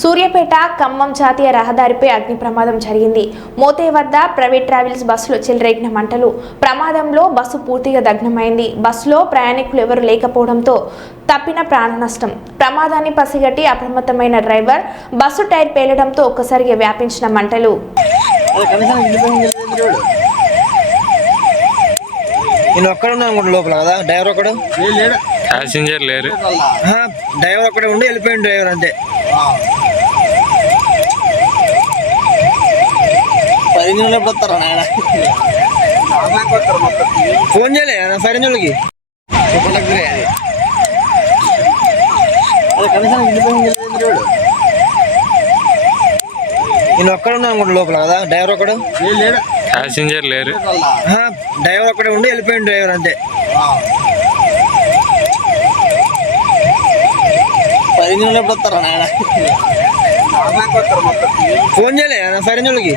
సూర్యాపేట ఖమ్మం జాతీయ రహదారిపై అగ్ని ప్రమాదం జరిగింది. మోతే వద్ద ప్రైవేట్ ట్రావెల్స్ బస్సులో చెలరేగిన మంటలు. ప్రమాదంలో బస్సు పూర్తిగా దగ్ధమైంది. బస్సులో ప్రయాణికులు ఎవరూ లేకపోవడంతో తప్పిన ప్రాణ నష్టం. ప్రమాదాన్ని పసిగట్టి అప్రమత్తమైన డ్రైవర్ బస్సు టైర్ పేలడంతో ఒక్కసారిగా వ్యాపించిన మంటలు. లోపల కదా డ్రైవర్ ఒకడు ప్యాసింజర్ లేరు. డ్రైవర్ ఒకడే ఉండి వెళ్ళిపోయింది. డ్రైవర్ అంతే. 10 నిమిషాలు ఎప్పుడు వస్తారా నాయన? ఫోన్ చేయలే 10 నిమిషాలకి నేను ఒక్కడ ఉన్నా అనుకుంటా లోపల కదా డ్రైవర్ ఒకడు ప్యాసింజర్ లేరు. డ్రైవర్ ఒకడే ఉండి వెళ్ళిపోయింది. డ్రైవర్ అంతే. 10 నిమిషాలు ఎప్పుడు వస్తారా నాయన? ఫోన్ చేయలే 10 నిమిషాలకి